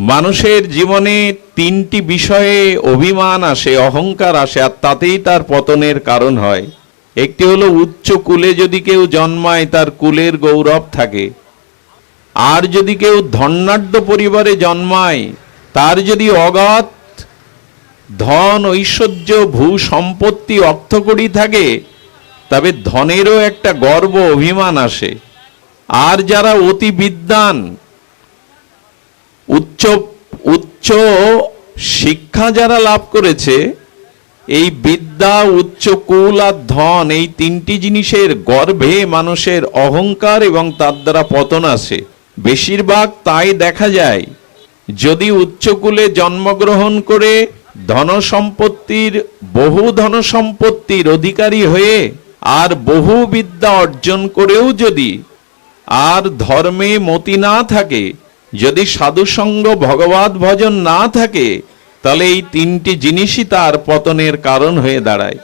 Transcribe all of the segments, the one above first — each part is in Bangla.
মানুষের জীবনে তিনটি বিষয়ে অভিমান আসে, অহংকার আসে, আর তাতেই তার পতনের কারণ হয়। একটি হলো উচ্চ কুলে যদি কেউ জন্মায়, তার কুলের গৌরব থাকে। আর যদি কেউ ধনাঢ্য পরিবারে জন্মায়, তার যদি অগাধ ধন, ঐশ্বর্য, ভূ সম্পত্তি, অর্থকড়ি থাকে, তবে ধনেরও একটা গর্ব, অভিমান আসে। আর যারা অতি বিদ্বান উচ্চ উচ্চ শিক্ষা যারা লাভ করেছে, এই বিদ্যা, উচ্চ কুল আর ধন, এই তিনটি জিনিসের গর্ভে মানুষের অহংকার এবং তার দ্বারা পতন আসে। বেশিরভাগ তাই দেখা যায়, যদি উচ্চকুলে জন্মগ্রহণ করে ধন সম্পত্তির বহু ধন সম্পত্তির অধিকারী হয়ে আর বহু বিদ্যা অর্জন করেও যদি আর ধর্মে মতি না থাকে যদি সাধুসঙ্গ ভগবত ভজন না থাকে, তাহলে এই তিনটি জিনিসই তার পতনের কারণ হয়ে দাঁড়ায়।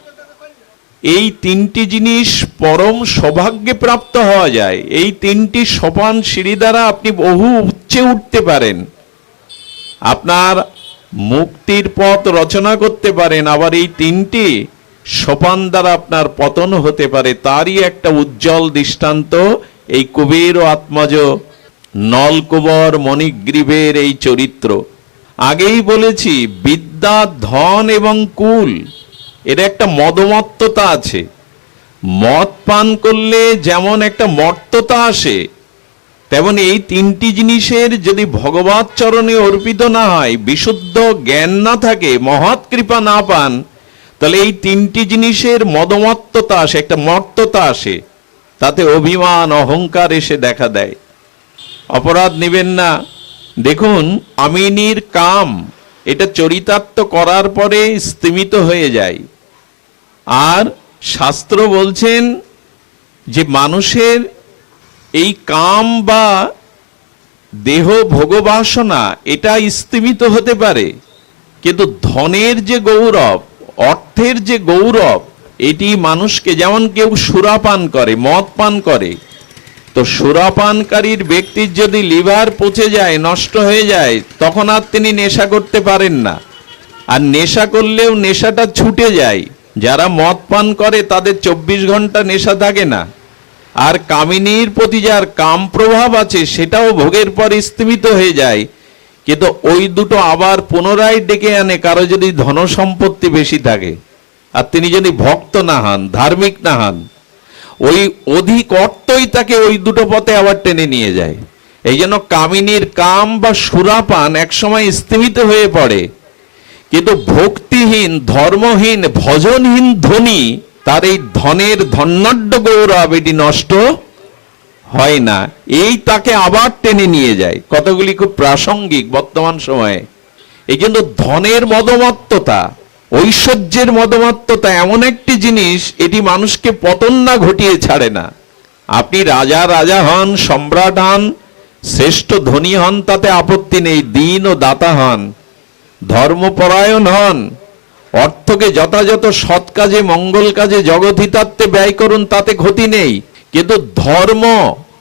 এই তিনটি জিনিস পরম সৌভাগ্যে প্রাপ্ত হওয়া যায়। এই তিনটি সোপান সিঁড়ি দ্বারা আপনি বহু উচ্চে উঠতে পারেন। আপনার মুক্তির পথ রচনা করতে পারেন, আবার এই তিনটি সোপান দ্বারা আপনার পতন হতে পারে। তারই একটা উজ্জ্বল দৃষ্টান্ত এই কুবের ও আত্মজ নলকুবর মণিগ্রীবের এই চরিত্র। আগেই বলেছি, বিদ্যা, ধন এবং কুল, এর একটা মদমত্ততা আছে। মদ পান করলে যেমন একটা মর্ততা আসে, তেমন এই তিনটি জিনিসের যদি ভগবত চরণে অর্পিত না হয়, বিশুদ্ধ জ্ঞান না থাকে, মহৎ কৃপা না পান, তাহলে এই তিনটি জিনিসের মদমত্ততা আসে, একটা মর্ততা আসে। তাতে অভিমান, অহংকার এসে দেখা দেয়। অপরাধ নেবেন না। দেখুন, আমিনীর কাম, এটা চরিতার্থ করার পরে স্তিমিত হয়ে যায়। আর শাস্ত্র বলছেন যে মানুষের এই কাম বা দেহ ভোগবাসনা, এটা স্তিমিত হতে পারে। কিন্তু ধনের যে গৌরব, অর্থের যে গৌরব, এটি মানুষকে যেমন কেউ সুরাপান করে, মদ পান করে তো সুরাপানকারীর ব্যক্তির যদি লিভার পচে যায়, নষ্ট হয়ে যায়, তখন আর তিনি নেশা করতে পারেন না। আর নেশা করলেও নেশাটা ছুটে যায়। যারা মদ পান করে, তাদের চব্বিশ ঘণ্টা নেশা থাকে না। আর কামিনীর প্রতি যার কাম প্রভাব আছে, সেটাও ভোগের পর স্থিমিত হয়ে যায়। কিন্তু ওই দুটো আবার পুনরায় ডেকে আনে, কারও যদি ধন সম্পত্তি বেশি থাকে। আর তিনি যদি ভক্ত না হন, ধার্মিক না হন ওই অধিক অর্থই তাকে ওই দুটো পথে আবার টেনে নিয়ে যায়। এই জন্য কামিনীর কাম বা সুরাপান একসময় স্থিমিত হয়ে পড়ে। কিন্তু ভক্তিহীন, ধর্মহীন, ভজনহীন ধনী তার এই ধনের ধন্যাঢ্য গৌরব এটি নষ্ট হয় না। এই তাকে আবার টেনে নিয়ে যায়। কতগুলি খুব প্রাসঙ্গিক বর্তমান সময়ে। এই জন্য ধনের মদমত্ততা ঐশ্বর্যের মদমত্ততা এমন একটি জিনিস, এটি মানুষকে পতন না ঘটিয়ে ছাড়ে না। আপনি রাজা রাজা হন, সম্রাট হন, শ্রেষ্ঠ ধনী হন, তাতে আপত্তি নেই, দিন ও দাতা হন, ধর্মপরায়ণ হন, অর্থকে যথাযথ, সৎ কাজে, মঙ্গল কাজে, জগৎ জগৎহিতার্থে ব্যয় করুন, তাতে ক্ষতি নেই। কিন্তু ধর্ম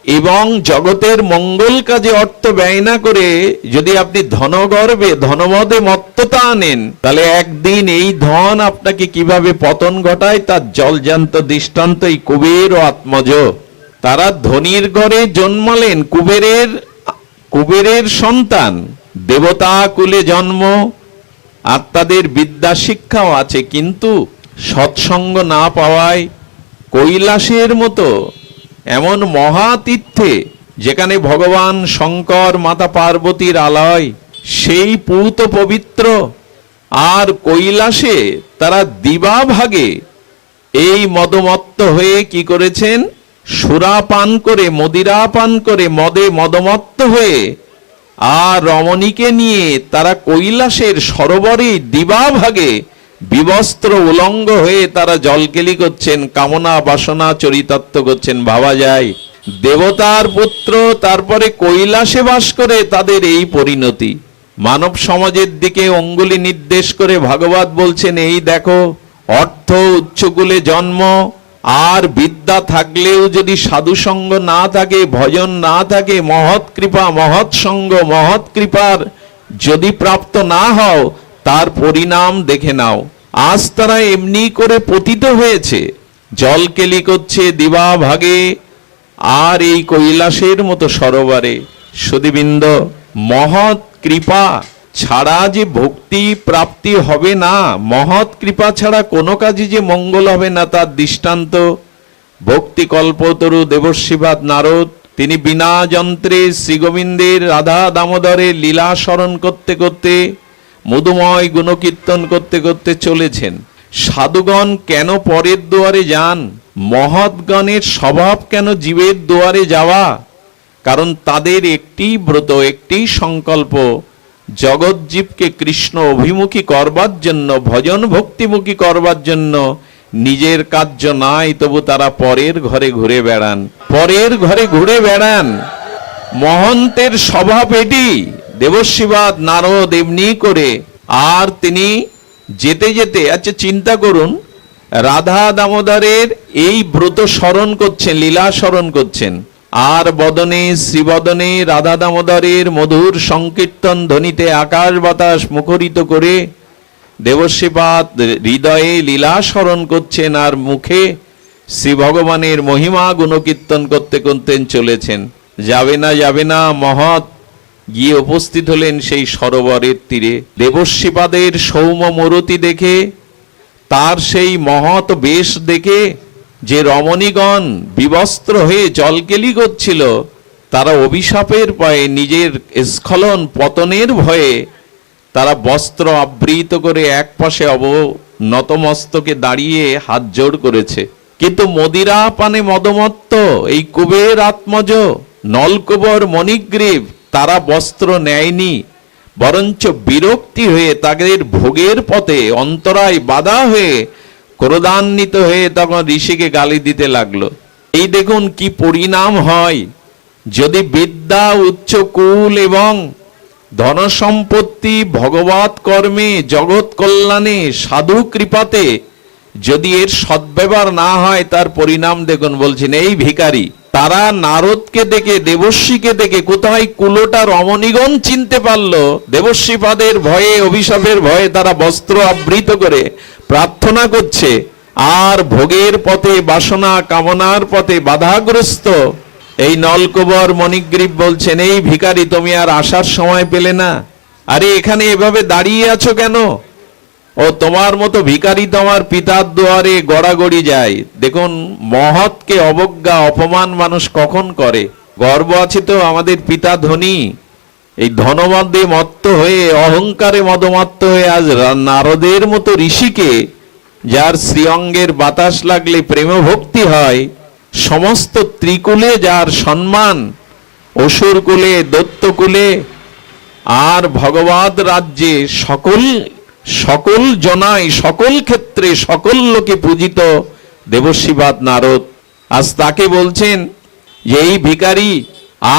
এবং জগতের মঙ্গল কাজে অর্থ ব্যয় না করে যদি আপনি ধনগর্বে ধনমদে মত্ততা আনেন, তাহলে একদিন এই ধন আপনাকে কীভাবে পতন ঘটায় তার জলজান্ত দৃষ্টান্ত এই কুবের ও আত্মজ। তারা ধনির ঘরে জন্মালেন, কুবেরের কুবেরের সন্তান। দেবতা কুলে জন্ম আর তাদের বিদ্যা শিক্ষাও আছে, কিন্তু সৎসঙ্গ না পাওয়ায় কৈলাসের মতো এমন মহাতীর্থে যেখানে ভগবান শঙ্কর মাতা পার্বতীর আলয়, সেই পূত পবিত্র আর কৈলাসে তারা দিবাভাগে এই মদমত্ত হয়ে কি করেছেন? সুরা পান করে, মদিরা পান করে, মদে মদমত্ত হয়ে আর রমণীকে নিয়ে তারা কৈলাসের সরোবরে দিবাভাগে বিবস্ত্র উলঙ্গ হয়ে তারা জলকেলি করছেন, কামনা বাসনা চরিতার্থ করছেন। ভাবা যায়, দেবতার পুত্র, তারপরে কৈলাসে বাস করে তাদের এই পরিণতি। মানব সমাজের দিকে অঙ্গুলি নির্দেশ করে ভাগবত বলছেন, এই দেখো, অর্থ উচ্চকুলে জন্ম, আর বিদ্যা থাকলেও যদি সাধুসঙ্গ না থাকে, ভজন না থাকে, মহৎ কৃপা, মহৎ সঙ্গ, মহৎ কৃপার যদি প্রাপ্ত না হও, তার পরিণাম দেখে নাও। আজ তারা এমনি করে পতিত হয়েছে। জল কেলি করছে দিবা ভাগে, আর এই কৈলাসের মতো সরোবরে। সুদীবৃন্দ, মহৎ কৃপা ছাড়া যে ভক্তি প্রাপ্তি হবে না, মহৎ কৃপা ছাড়া কোনো কাজে যে মঙ্গল হবে না তার দৃষ্টান্ত। ভক্তি কল্পতরু দেবশিবাদ নারদ, তিনি বিনা যন্ত্রে শ্রীগোবিন্দের রাধা দামোদরের লীলা স্মরণ করতে করতে মধুময় গুণকীর্তন করতে করতে চলেছেন। সাধুগণ কেন পরের দুয়ারে যান? মহৎগণের স্বভাব কেন জীবের দুয়ারে যাওয়া? কারণ তাদের একটি ব্রত, একটি সংকল্প, জগৎজীবকে কৃষ্ণ অভিমুখী করবার জন্য, ভজন ভক্তিমুখী করবার জন্য নিজের কার্য নাই, তবু তারা পরের ঘরে ঘুরে বেড়ান। পরের ঘরে ঘুরে বেড়ান। মহন্তের স্বভাব এটি। দেবশিবাদ নারদ এমনি করে, আর তিনি যেতে যেতে আচ্ছা চিন্তা করুন, রাধা দামোদরের এই ব্রত স্মরণ করছেন, লীলা স্মরণ করছেন, আর বদনে, শ্রীবদনে রাধা দামোদরের মধুর সংকীর্তন ধ্বনিতে আকাশ বাতাস মুখরিত করে দেবশিবাদ হৃদয়ে লীলা স্মরণ করছেন, আর মুখে শ্রী ভগবানের মহিমা গুণকীর্তন করতে করতে চলেছেন। যাবে না যাবে না, মহৎ গিয়ে উপস্থিত হলেন সেই সরোবরের তীরে। দেবশিবাদের সৌম মূরতি দেখে, তার সেই মহৎ বেশ দেখে যে রমণীগণ বিবস্ত্র হয়ে জলকেলি করছিল তারা অভিশাপের পায়ে নিজের স্খলন পতনের ভয়ে তারা বস্ত্র আবৃত করে এক পাশে অব নতমস্তকে দাঁড়িয়ে হাত জোড় করেছে। কিন্তু মদিরা পানে মদমত্ত, এই কুবের আত্মজ নলকুবর মণিগ্রীব তারা বস্ত্র নেয়নি, বরঞ্চ বিরক্তি হয়ে তাদের ভোগের পথে অন্তরায় বাধা হয়ে ক্রোধান্বিত হয়ে তখন ঋষিকে গালি দিতে লাগল। এই দেখুন কি পরিণাম হয়। যদি বিদ্যা, উচ্চ কুল এবং ধন সম্পত্তি ভগবত কর্মে, জগৎ কল্যাণে, সাধু কৃপাতে যদি এর সদ্ব্যবহার না হয়, তার পরিণাম দেখুন বলছেন, এই ভিখারি তারা নারদকে দেখে, দেবশ্রীকে দেখে কোথায় কুলোটা রমণীগণ চিনতে পারল। দেবশ্রী পাদের ভয়ে, অভিশাপের ভয়ে তারা বস্ত্র আবৃত করে প্রার্থনা করছে, আর ভোগের পথে, বাসনা কামনার পথে বাধাগ্রস্ত? এই নলকুবর মণিগ্রীব বলছেন, এই ভিখারি, তুমি আর আসার সময় পেলে না। আরে, এখানে এভাবে দাঁড়িয়ে আছো কেন? ও তোমার মতো ভিখারি তোমার পিতার দুয়ারে গড়াগড়ি যায়। দেখুন, মহৎকে অবজ্ঞা, অপমান মানুষ কখন করে? গর্ব আছে তো আমাদের পিতা ধনী। এই ধনমদে মত্ত হয়ে, অহংকারে মদমত্ত হয়ে আজ নারদের মতো ঋষিকে, যার শ্রীঅঙ্গের বাতাস লাগলে প্রেম ভক্তি হয়, সমস্ত ত্রিকুলে যার সম্মান অসুর কুলে দত্ত কুলে আর ভগবত রাজ্যে সকল সকল জনায় সকল ক্ষেত্রে সকল লোকে পূজিত দেবশিবাদ নারদ। আজ তাকে বলছেন, যে এই ভিখারি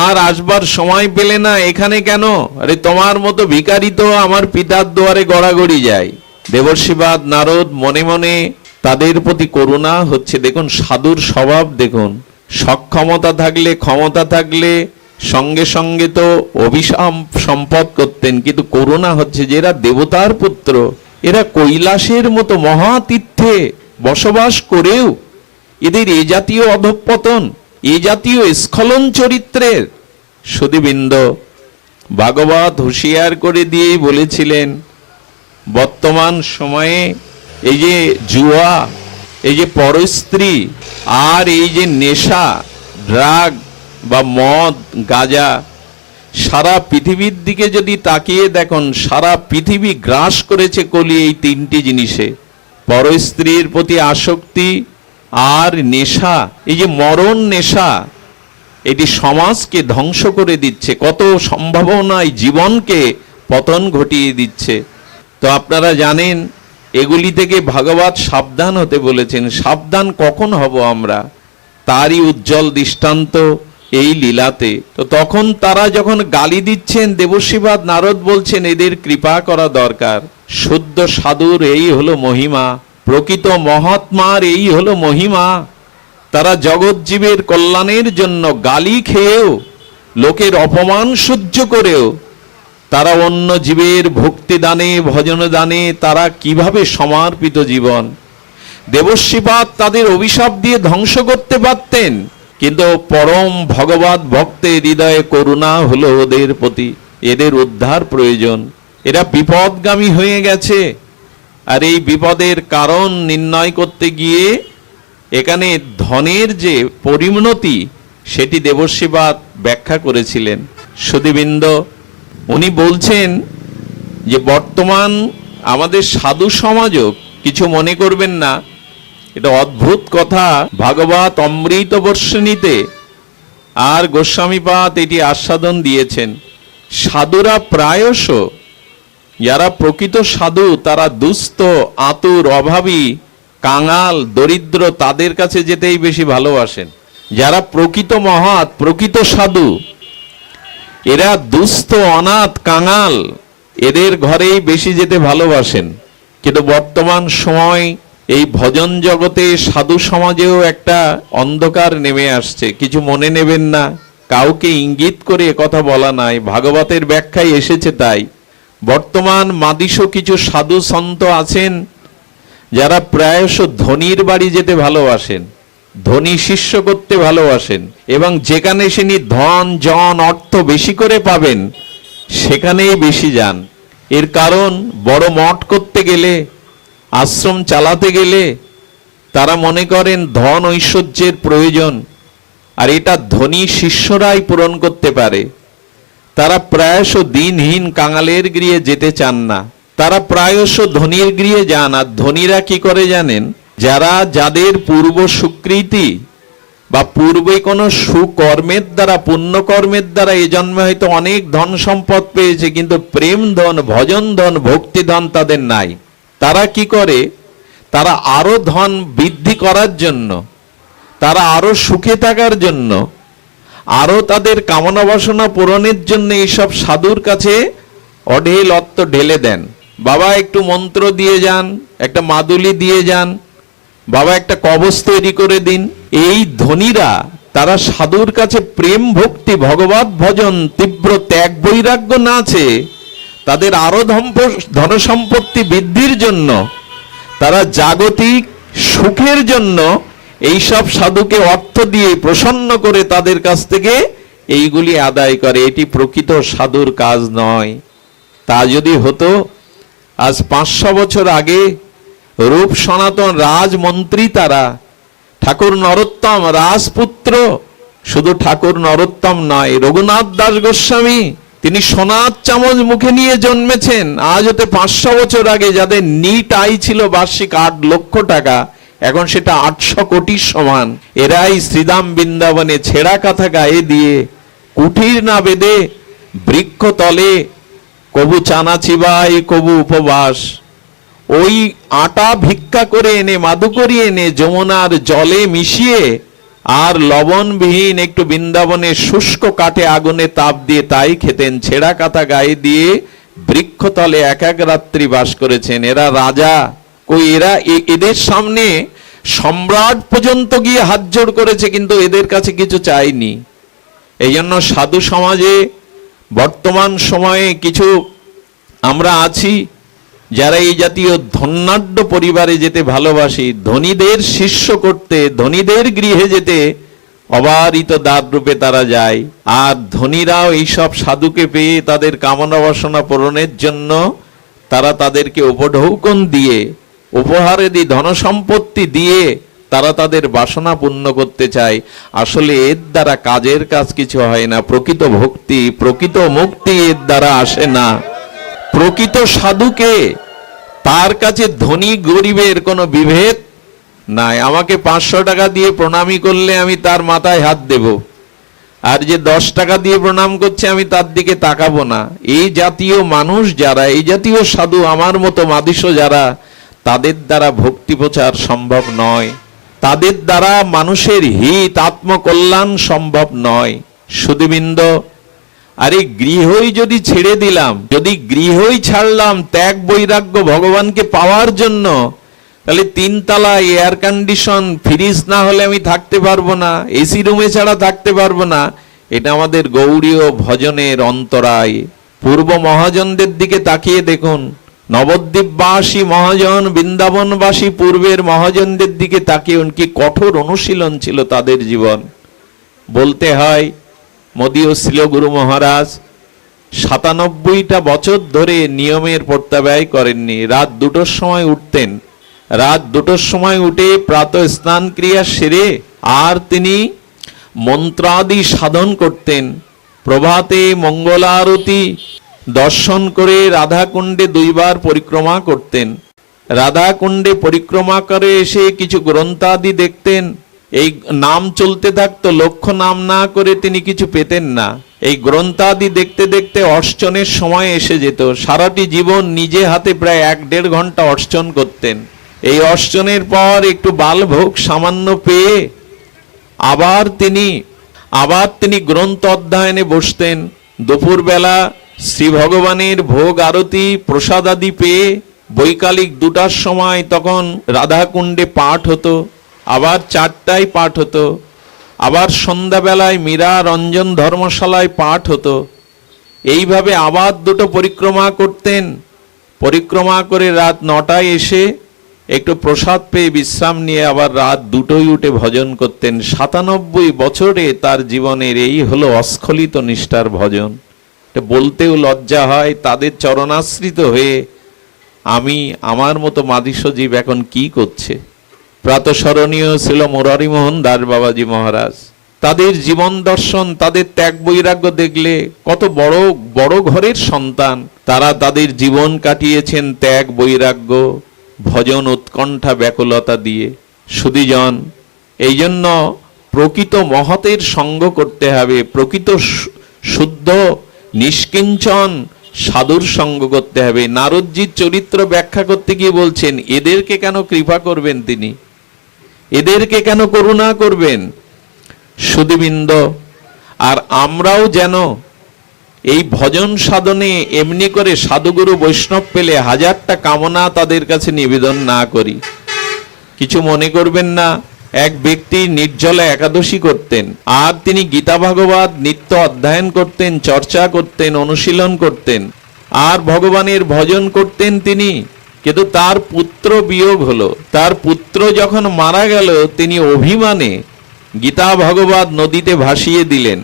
আর আসবার সময় পেলে না, এখানে কেন? আরে তোমার মতো ভিখারি তো আমার পিতার দুয়ারে গড়াগড়ি যায়। দেবশিবাদ নারদ মনে মনে তাদের প্রতি করুণা হচ্ছে। দেখুন, সাধুর স্বভাব, দেখুন। সক্ষমতা থাকলে ক্ষমতা থাকলে সঙ্গে সঙ্গে তো অভিশাপ সম্পদ করতেন, কিন্তু করুণা হচ্ছে যে এরা দেবতার পুত্র, এরা কৈলাসের মতো মহাতীর্থে বসবাস করেও এদের এ জাতীয় অধঃপতন, এ জাতীয় স্খলন চরিত্রের সুদীবৃন্দ ভাগবত হুঁশিয়ার করে দিয়েই বলেছিলেন, বর্তমান সময়ে এই যে জুয়া, এই যে পরস্ত্রী, আর এই যে নেশা, ড্রাগ বা মদ, গাঁজা, সারা পৃথিবীর দিকে যদি তাকিয়ে দেখুন, সারা পৃথিবী গ্রাস করেছে কলি এই তিনটি জিনিসে। পরস্ত্রীর প্রতি আসক্তি আর নেশা, এই যে মরণ নেশা, এটি সমাজকে ধ্বংস করে দিচ্ছে, কত সম্ভাবনায় জীবনকে পতন ঘটিয়ে দিচ্ছে। তো আপনারা জানেন, এগুলি থেকে ভাগবত সাবধান হতে বলেছেন, সাবধান কখন হব আমরা? তারই উজ্জ্বল দৃষ্টান্ত এই লীলাতে। তো তখন তারা যখন গালি দিচ্ছেন, দেবশিবাদ নারদ বলছেন, এদের কৃপা করা দরকার। শুদ্ধ সাধুর এই হলো মহিমা, প্রকৃত মহাত্মার এই হলো মহিমা। তারা জগৎজীবের কল্যাণের জন্য গালি খেয়েও, লোকের অপমান সহ্য করেও, তারা অন্য জীবের ভক্তি দানে ভজন দানে তারা কীভাবে সমর্পিত জীবন? দেবশ্রীপাদ তাদের অভিশাপ দিয়ে ধ্বংস করতে পারতেন। কিন্তু পরম ভগবত ভক্তের হৃদয়ে করুণা হলো ওদের প্রতি, এদের উদ্ধার প্রয়োজন। এরা বিপদগামী হয়ে গেছে। আর এই বিপদের কারণ নির্ণয় করতে গিয়ে এখানে ধনের যে পরিণতি সেটি দেবশ্রীবাদ ব্যাখ্যা করেছিলেন। সুদীবৃন্দ উনি বলছেন যে বর্তমান আমাদের সাধু সমাজও কিছু মনে করবেন না এটা অদ্ভুত কথা। ভাগবত অমৃত বর্ষণীতে আর গোস্বামীপাদ এটি আস্বাদন দিয়েছেন। সাধুরা প্রায়শ, যারা প্রকৃত সাধু, তারা দুস্থ, আতুর, অভাবী, কাঙাল, দরিদ্র, তাদের কাছে যেতেই বেশি ভালোবাসেন। যারা প্রকৃত মহৎ, প্রকৃত সাধু, এরা দুস্থ, অনাথ, কাঙাল, এদের ঘরেই বেশি যেতে ভালোবাসেন। কিন্তু বর্তমান সময় এই ভজন জগতে সাধু সমাজেও একটা অন্ধকার নেমে আসছে। কিছু মনে নেবেন না। কাউকে ইঙ্গিত করে কথা বলা নাই। ভাগবতের ব্যাখ্যায় এসেছে তাই। বর্তমান মাদিস কিছু সাধু সন্ত আছেন, যারা প্রায়শ ধনির বাড়ি যেতে ভালোবাসেন, ধনী শিষ্য করতে ভালোবাসেন, এবং যেখানে তিনি ধন, জন, অর্থ বেশি করে পাবেন, সেখানেই বেশি যান। এর কারণ, বড় মঠ করতে গেলে আশ্রম চালাতে গেলে তারা মনে করেন ধন ঐশ্বর্যের প্রয়োজন, আর এটা ধনী শিষ্যরাই পূরণ করতে পারে। তারা প্রায়শ দিনহীন কাঙালের গৃহে যেতে চান না। তারা প্রায়শ ধনীর গৃহে যান, আর ধনীরা কি করে জানেন? যারা যাদের পূর্ব সুকৃতি বা পূর্বে কোনো সুকর্মের দ্বারা, পুণ্যকর্মের দ্বারা এ জন্মে হয়তো অনেক ধন সম্পদ পেয়েছে, কিন্তু প্রেম ধন, ভজন ধন, ভক্তি ধন তাদের নাই। তারা কি করে? তারা আরও ধন বৃদ্ধি করার জন্য, তারা আরও সুখে থাকার জন্য, আরও তাদের কামনা বাসনা পূরণের জন্য এইসব সাধুর কাছে অঢেল অত্ত ঢেলে দেন। বাবা, একটু মন্ত্র দিয়ে যান, একটা মাদুলি দিয়ে যান, বাবা, একটা কবচ তৈরি করে দিন। এই ধনীরা, তারা সাধুর কাছে প্রেম ভক্তি, ভগবত ভজন, তীব্র ত্যাগ বৈরাগ্য না আছে তাদের আরও ধন সম্পত্তি বৃদ্ধির জন্য, তারা জাগতিক সুখের জন্য এই সব সাধুকে অর্থ দিয়ে প্রসন্ন করে তাদের কাছ থেকে এইগুলি আদায় করে। এটি প্রকৃত সাধুর কাজ নয়। তা যদি হতো, আজ পাঁচশো বছর আগে রূপ সনাতন রাজমন্ত্রী তারা, ঠাকুর নরোত্তম রাজপুত্র, শুধু ঠাকুর নরোত্তম নয়, রঘুনাথ দাস গোস্বামী তিনি সোনার চামচ মুখে নিয়ে জন্মেছেন। আজ হতে পাঁচশো বছর আগে যাদের নিট আই ছিল বার্ষিক আট লক্ষ টাকা, এখন সেটা আটশো কোটির সমান। এরাই শ্রীদাম বৃন্দাবনে ছেঁড়া কাঁথা গায়ে দিয়ে কুঠির না বেদে বৃক্ষ তলে কবু চানা চিবাই কবু উপবাস। ওই আটা ভিক্ষা করে এনে, মাদুকরি এনে যমুনার জলে মিশিয়ে আর লবণবিহীন একটু বৃন্দাবনে শুষ্ক কাঠে আগুনে তাপ দিয়ে তাই খেতেন। ছেঁড়া কাতা গায়ে দিয়ে বৃক্ষতলে এক এক রাত্রি বাস করেছেন। এরা রাজা। কই, এরা এদের সামনে সম্রাট পর্যন্ত গিয়ে হাত জোড় করেছে, কিন্তু এদের কাছে কিছু চাইনি। এই জন্য সাধু সমাজে বর্তমান সময়ে কিছু আমরা আছি যারা এই জাতীয় ধন্যাঢ্য পরিবারে যেতে ভালোবাসি, ধনীদের শিষ্য করতে, ধনীদের গৃহে যেতে অবারিত দ্বার রূপে তারা যায়। আর ধনীরাও এইসব সাধুকে পেয়ে তাদের কামনা বাসনা পূরণের জন্য তারা তাদেরকে উপঢৌকন দিয়ে, উপহারে দিয়ে ধনসম্পত্তি দিয়ে তারা তাদের বাসনা পূর্ণ করতে চায়। আসলে এর দ্বারা কাজের কাজ কিছু হয় না। প্রকৃত ভক্তি, প্রকৃত মুক্তি এর দ্বারা আসে না। প্রকৃত সাধুকে? তার কাছে ধনী গরিবের কোনো বিভেদ? নাই, আমাকে পাঁচশো টাকা দিয়ে প্রণামী করলে আমি তার মাথায় হাত দেব। আর যে দশ টাকা দিয়ে প্রণাম করছে, আমি তার দিকে তাকাবো না। এই জাতীয় মানুষ যারা, এই জাতীয় সাধু আমার মতো মাদিস যারা, তাদের দ্বারা ভক্তি প্রচার সম্ভব নয়। তাদের দ্বারা মানুষের হিত, আত্মকল্যাণ সম্ভব নয়। সুদীবৃন্দ আরে গৃহই যদি ছেড়ে দিলাম, যদি গৃহই ছাড়লাম ত্যাগ বৈরাগ্য ভগবানকে পাওয়ার জন্য, তাহলে তিনতলা এয়ার কন্ডিশন ফ্রিজ না হলে আমি থাকতে পারব না এসি রুমে ছাড়া থাকতে পারব না। এটা আমাদের গৌরীয় ভজনের অন্তরায়। পূর্ব মহাজনদের দিকে তাকিয়ে দেখুন। নবদ্বীপবাসী মহাজন, বৃন্দাবনবাসী পূর্বের মহাজনদের দিকে তাকিয়ে কি কঠোর অনুশীলন ছিল তাদের জীবন। বলতে হয় মোদীয় ছিল গুরু মহারাজ। সাতানব্বইটা বছর ধরে নিয়মের প্রত্যাবয় করেননি। রাত দুটোর সময় উঠতেন। রাত দুটোর সময় উঠে প্রাত স্নান ক্রিয়া সেরে আর তিনি মন্ত্রাদি সাধন করতেন। প্রভাতে মঙ্গলারতি দর্শন করে রাধাকুণ্ডে দুইবার পরিক্রমা করতেন। রাধাকুণ্ডে পরিক্রমা করে এসে কিছু গ্রন্থাদি দেখতেন। এই নাম চলতে থাকতো, লক্ষ্য নাম না করে তিনি কিছু পেতেন না। এই গ্রন্থাদি দেখতে দেখতে অর্চনের সময় এসে যেত। সারাটি জীবন নিজে হাতে প্রায় এক দেড় ঘণ্টা অর্চন করতেন। এই অর্চনের পর একটু বালভোগ সামান্য পেয়ে আবার তিনি আবার তিনি গ্রন্থ অধ্যয়নে বসতেন। দুপুরবেলা শ্রী ভগবানের ভোগ আরতি প্রসাদ আদি পেয়ে বৈকালিক দুটার সময় তখন রাধাকুণ্ডে পাঠ হতো। আবার চারটায় পাঠ হতো। আবার সন্ধ্যাবেলায় মীরা রঞ্জন ধর্মশালায় পাঠ হতো। এইভাবে আবার দুটো পরিক্রমা করতেন। পরিক্রমা করে রাত নটায় এসে একটু প্রসাদ পেয়ে বিশ্রাম নিয়ে আবার রাত দুটোই উঠে ভজন করতেন। সাতানব্বই বছরে তার জীবনের এই হলো অস্খলিত নিষ্ঠার ভজন। বলতেও লজ্জা হয়, তাদের চরণাশ্রিত হয়ে, আমি, আমার মতো মাদিসজীব এখন কি করছে? প্রাতঃস্মরণীয় ছিল মোরারিমোহন দাস বাবাজি মহারাজ। তাদের জীবন দর্শন, তাদের ত্যাগ বৈরাগ্য দেখলে কত বড় বড় ঘরের সন্তান। তারা তাদের জীবন কাটিয়েছেন ত্যাগ বৈরাগ্য, ভজন উৎকণ্ঠা ব্যাকুলতা দিয়ে। সুদীজন এই জন্য প্রকৃত মহতের সঙ্গ করতে হবে, প্রকৃত শুদ্ধ নিষ্কিঞ্চন সাধুর সঙ্গ করতে হবে। নারদজির চরিত্র ব্যাখ্যা করতে গিয়ে বলছেন, এদেরকে কেন কৃপা করবেন তিনি? এদেরকে কেন করুণা করবেন? সুদীবৃন্দ, আর আমরাও যেন এই ভজন সাধনে এমনি করে সাধুগুরু বৈষ্ণব পেলে হাজারটা কামনা তাদের কাছে নিবেদন না করি। কিছু মনে করবেন না, এক ব্যক্তি নির্জলে একাদশী করতেন, আর তিনি গীতা ভাগবত নিত্য অধ্যয়ন করতেন, চর্চা করতেন, অনুশীলন করতেন, আর ভগবানের ভজন করতেন তিনি। কিন্তু তার পুত্র বিয়োগ হলো। তার পুত্র যখন মারা গেল, তিনি অভিমানে গীতা ভগবত নদীতে ভাসিয়ে দিলেন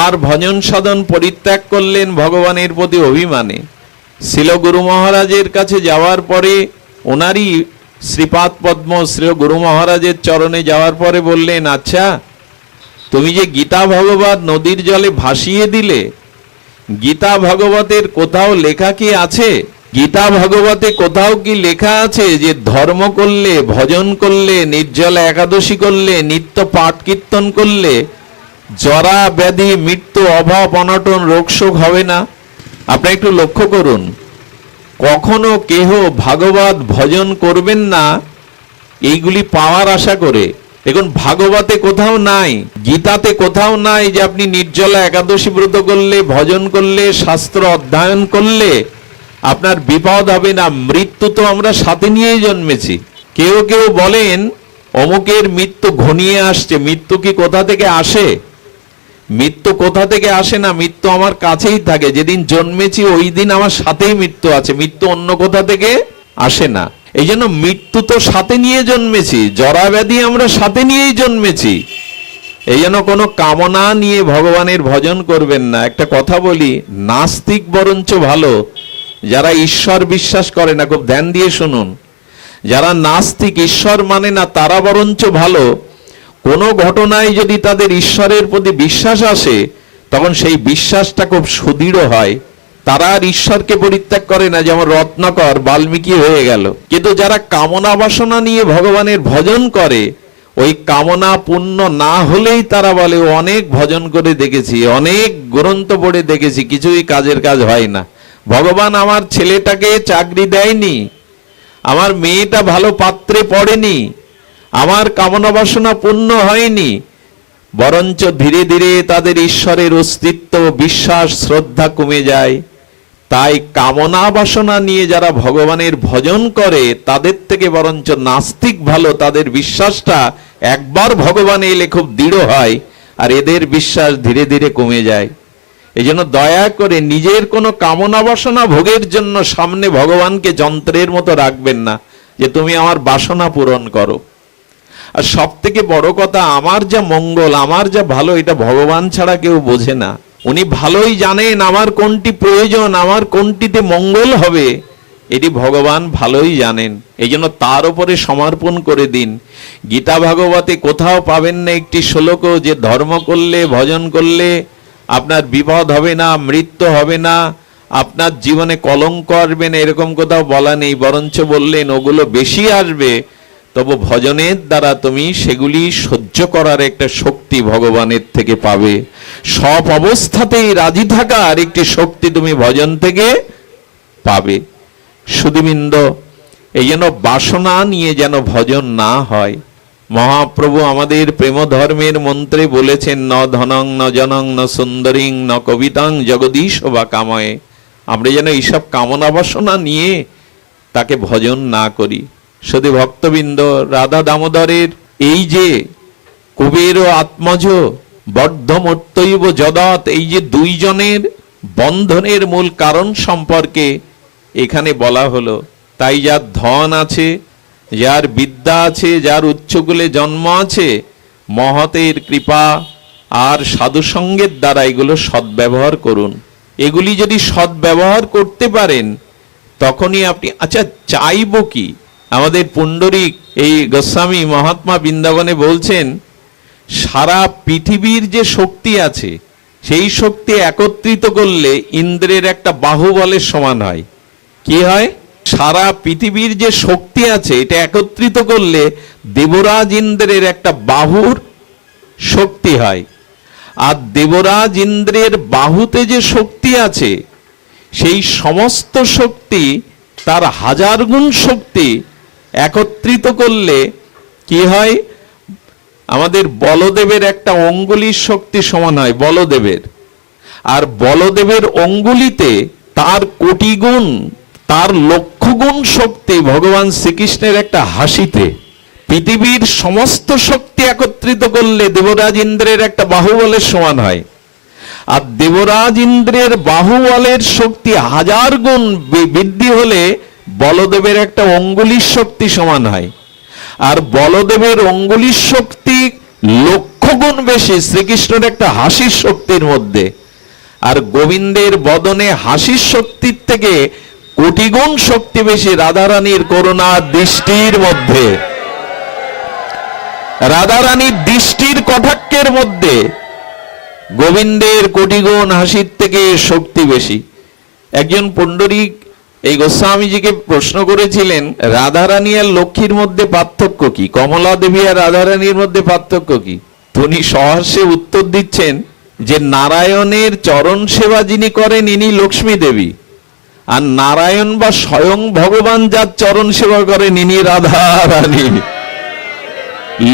আর ভজন সাধন পরিত্যাগ করলেন ভগবানের প্রতি অভিমানে। শিল গুরু মহারাজের কাছে যাওয়ার পরে ওনারই শ্রীপাদ পদ্ম শ্রী গুরু মহারাজের চরণে যাওয়ার পরে বললেন আচ্ছা তুমি যে গীতা ভগবত নদীর জলে ভাসিয়ে দিলে, গীতা ভগবতের কোথাও লেখা কি আছে? গীতা ভগবতে কোথাও কি লেখা আছে যে ধর্ম করলে, ভজন করলে, নির্জলা একাদশী করলে, নিত্য পাঠ কীর্তন করলে জরা, ব্যাধি, মৃত্যু, অভাব, অনটন রোগশোক হবে না? আপনি একটু লক্ষ্য করুন। কখনো কেহ ভাগবত ভজন করবেন না, এইগুলি পাওয়ার আশা করে। দেখুন, ভাগবতে কোথাও নাই, গীতাতে কোথাও নাই যে আপনি নির্জলা একাদশী ব্রত করলে, ভজন করলে, শাস্ত্র অধ্যয়ন করলে আপনার বিপদ হবে না, মৃত্যু তো আমরা সাথে নিয়েই জন্মেছি। কেউ কেউ বলেন, অমুকের মৃত্যু ঘনিয়ে আসছে, মৃত্যু কি কোথা থেকে আসে? মৃত্যু কোথা থেকে আসে না, মৃত্যু আমার কাছেই থাকে। যেদিন জন্মেছি, ওই দিন আমার সাথেই মৃত্যু আছে। মৃত্যু অন্য কোথা থেকে আসে না। এই জন্য মৃত্যু তো সাথে নিয়ে জন্মেছি জরা ব্যাধি আমরা সাথে নিয়েই জন্মেছি। এই জন্য কোনো কামনা নিয়ে ভগবানের ভজন করবেন না। একটা কথা বলি, নাস্তিক বরঞ্চ ভালো যারা ঈশ্বর বিশ্বাস করে না, খুব ধ্যান দিয়ে শুনুন। যারা নাস্তিক, ঈশ্বর মানে না, তারা বরঞ্চ ভালো। কোনো ঘটনায় যদি তাদের ঈশ্বরের প্রতি বিশ্বাস আসে, তখন সেই বিশ্বাসটা খুব সুদৃঢ় হয়। তারা আর ঈশ্বরকে পরিত্যাগ করে না, যেমন রত্নাকর, বাল্মীকি হয়ে গেল। কিন্তু যারা কামনা বাসনা নিয়ে ভগবানের ভজন করে, ওই কামনা পূর্ণ না হলেই তারা বলে অনেক ভজন করে দেখেছি, অনেক গ্রন্থ পড়ে দেখেছি, কিছুই কাজের কাজ হয় না। ভগবান আমার ছেলেটাকে চাকরি দেয়নি, আমার মেয়েটা ভালো পাত্রে পড়েনি, আমার কামনা বাসনা পূর্ণ হয়নি, বরঞ্চ ধীরে ধীরে তাদের ঈশ্বরের অস্তিত্ব, বিশ্বাস, শ্রদ্ধা কমে যায়। তাই কামনা বাসনা নিয়ে যারা ভগবানের ভজন করে, তাদের থেকে বরঞ্চ নাস্তিক ভালো, তাদের বিশ্বাসটা একবার ভগবানে এলে খুব দৃঢ় হয়, আর এদের বিশ্বাস ধীরে ধীরে কমে যায়। এই জন্য দয়া করে নিজের কোনো কামনা বাসনা ভোগের জন্য সামনে ভগবানকে যন্ত্রের মতো রাখবেন না, যে তুমি আমার বাসনা পূরণ করো। আর সব থেকে বড় কথা, আমার যা মঙ্গল, আমার যা ভালো, এটা ভগবান ছাড়া কেউ বোঝে না। উনি ভালোই জানেন আমার কোনটি প্রয়োজন, আমার কোনটিতে মঙ্গল হবে, এটি ভগবান ভালোই জানেন। এই জন্য তার উপরে সমর্পণ করে দিন। গীতা ভাগবতে কোথাও পাবেন না একটি শ্লোক, যে ধর্ম করলে, ভজন করলে আপনার বিপদ হবে না, মৃত্যু হবে না, আপনার জীবনে কলঙ্ক আসবে না, এরকম কোথাও বলা নেই, বরঞ্চ বললেন, ওগুলো বেশি আসবে, তবু ভজনের দ্বারা তুমি সেগুলি সহ্য করার একটা শক্তি ভগবানের থেকে পাবে। সব অবস্থাতেই রাজি থাকার একটি শক্তি তুমি ভজন থেকে পাবে। সুদীবৃন্দ এই যেন বাসনা নিয়ে যেন ভজন না হয়। মহাপ্রভু আমাদের প্রেম ধর্মের মন্ত্রে বলেছেন, ন ধনং, ন জনং, ন সুন্দরিং, ন কবিতাং জগদীশ বা কাময়ে। আমরা যেন এইসব কামনা বাসনা নিয়ে তাকে ভজন না করি। শুধু ভক্তবৃন্দ, রাধা দামোদরের এই যে কুবের ও আত্মজ বর্ধমত্যৈব যদৎ, এই যে দুইজনের বন্ধনের মূল কারণ সম্পর্কে এখানে বলা হলো, তাই যার ধন আছে যার বিদ্যা আছে, যার উচ্চকুলে জন্ম আছে, মহতের কৃপা আর সাধুসঙ্গের দ্বারা এগুলো সদ্ব্যবহার করুন। এগুলি যদি সদ্ব্যবহার করতে পারেন, তখনই আপনি আচ্ছা চাইব কি? আমাদের পুণ্ডরিক, এই গোস্বামী মহাত্মা বৃন্দাবনে বলছেন, সারা পৃথিবীর যে শক্তি আছে, সেই শক্তি একত্রিত করলে ইন্দ্রের একটা বাহুবলের সমান হয়। কি হয়? সারা পৃথিবীর যে শক্তি আছে, এটা একত্রিত করলে দেবরাজ ইন্দ্রের একটা বাহুর শক্তি হয়। আর দেবরাজ ইন্দ্রের বাহুতে যে শক্তি আছে, সেই সমস্ত শক্তি, তার হাজার গুণ শক্তি একত্রিত করলে কি হয়? আমাদের বলদেবের একটা অঙ্গুলির শক্তি সমান হয়, বলদেবের। আর বলদেবের অঙ্গুলিতে তার কোটি গুণ, তার লক্ষ গুণ শক্তি ভগবান শ্রীকৃষ্ণের একটা হাসিতে পৃথিবীর সমস্ত শক্তি একত্রিত করলে দেবরাজ ইন্দ্রের একটা বাহুবলের সমান হয়। আর দেবরাজ ইন্দ্রের বাহুবলের শক্তি হাজার গুণ বৃদ্ধি হলে বলদেবের একটা অঙ্গুলির শক্তি সমান হয়। আর বলদেবের অঙ্গুলির শক্তি লক্ষ গুণ বেশি শ্রীকৃষ্ণের একটা হাসির শক্তির মধ্যে। আর গোবিন্দের বদনে হাসির শক্তির থেকে কোটি গুণ শক্তি বেশি রাধারানীর করুণা দৃষ্টির মধ্যে। রাধারানীর দৃষ্টির কটাক্ষের মধ্যে গোবিন্দের কোটি গুণ হাসির থেকে শক্তি বেশি। একজন পণ্ডরিক এই গোস্বামীজিকে প্রশ্ন করেছিলেন, রাধারানী আর লক্ষ্মীর মধ্যে পার্থক্য কি? কমলা দেবী আর রাধারানীর মধ্যে পার্থক্য কি? উনি সহর্ষে উত্তর দিচ্ছেন যে, নারায়ণের চরণ সেবা যিনি করেন, ইনি লক্ষ্মী দেবী। আর নারায়ণ বা স্বয়ং ভগবান যার চরণ সেবা করেন ইনি রাধা রানী।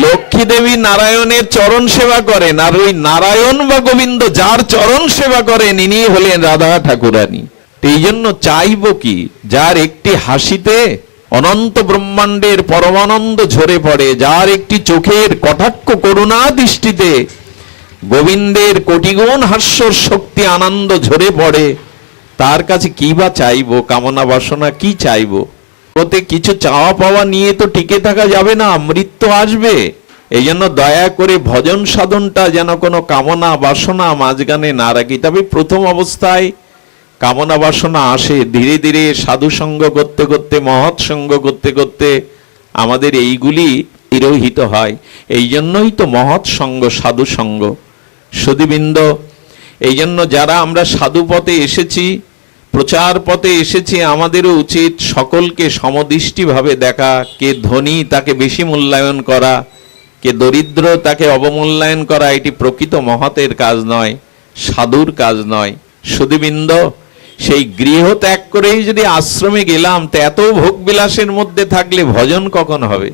লক্ষ্মী দেবী নারায়ণের চরণ সেবা করেন, আর ওই নারায়ণ বা গোবিন্দ যার চরণ সেবা করেন ইনি হলেন রাধা ঠাকুরানী। এই জন্য চাইব কি, যার একটি হাসিতে অনন্ত ব্রহ্মাণ্ডের পরমানন্দ ঝরে পড়ে, যার একটি চোখের কটাক্ষ করুণা দৃষ্টিতে গোবিন্দের কোটিগুণ হাস্যর শক্তি আনন্দ ঝরে পড়ে তার কাছে কি বা চাইব? কামনা বাসনা কি চাইব? ওতে কিছু চাওয়া পাওয়া নিয়ে তো টিকে থাকা যাবে না, মৃত্যু আসবে। এই জন্য দয়া করে ভজন সাধনটা যেন কোনো কামনা বাসনা মাঝখানে না রাখি। তবে প্রথম অবস্থায় কামনা বাসনা আসে। ধীরে ধীরে সাধু সঙ্গ করতে করতে, মহৎ সঙ্গ করতে করতে আমাদের এইগুলি তিরোহিত হয়। এই জন্যই তো মহৎ সঙ্গ, সাধু সঙ্গ। সুদীবৃন্দ এই জন্য যারা আমরা সাধু পথে এসেছি প্রচার পথে এসেছি আমাদেরও উচিত সকলকে সমদৃষ্টিভাবে দেখা, কে ধনী তাকে বেশি মূল্যায়ন করা, কে দরিদ্র তাকে অবমূল্যায়ন করা, এটি প্রকৃত মহতের কাজ নয়, সাধুর কাজ নয়। সুদীবৃন্দ সেই গৃহ ত্যাগ করেই যদি আশ্রমে গেলাম, তো এত ভোগ বিলাসের মধ্যে থাকলে ভজন কখন হবে?